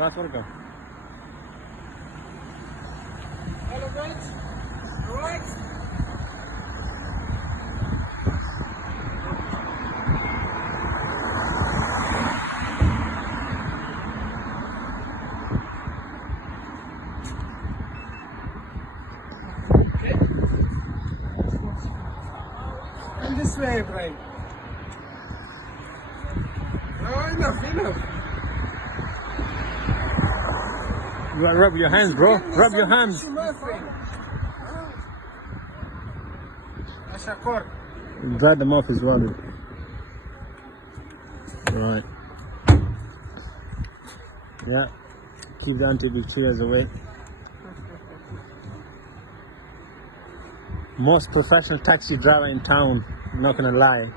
Last one go. Hello guys, alright? Okay. And this way, Ibrahim. No, enough. You gotta rub your hands, bro. Rub your hands. Dry them off as well. Right. Yeah. Keep the antibacterials away. Most professional taxi driver in town, not gonna lie.